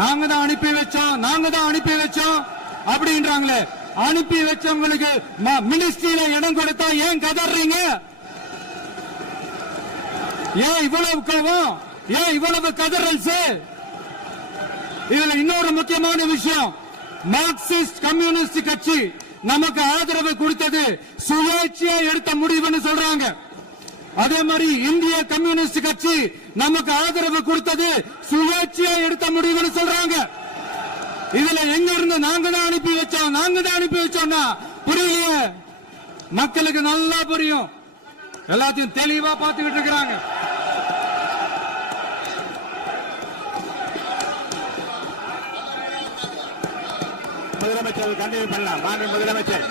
நாங்க தான் அனுப்பி வச்சோம் அப்படின்றாங்களே. அனுப்பி வச்சவங்களுக்கு மினிஸ்ட்ரியில இடம் கொடுத்தா ஏன் கதறீங்க? ஏன் இவ்வளவு கோபம்? ஏன் இவ்வளவு கதறல்? இதுல இன்னொரு முக்கியமான விஷயம், மார்க்சிஸ்ட் கம்யூனிஸ்ட் கட்சி நமக்கு ஆதரவு கொடுத்தது சுயேட்சையா எடுத்த முடிவுன்னு சொல்றாங்க. அதே மாதிரி இந்திய கம்யூனிஸ்ட் கட்சி நமக்கு ஆதரவு கொடுத்தது சுயேட்சையா எடுத்த முடிவுன்னு சொல்றாங்க. இதுல எங்க இருந்து நாங்க தான் அனுப்பி வச்சோம்னா புரியலையே. மக்களுக்கு நல்லா புரியும், எல்லாத்தையும் தெளிவா பார்த்துக்கிட்டு இருக்கிறாங்க. முதலமைச்சர் கண்டினியூ பண்ணலாம். மாண்பு முதலமைச்சர்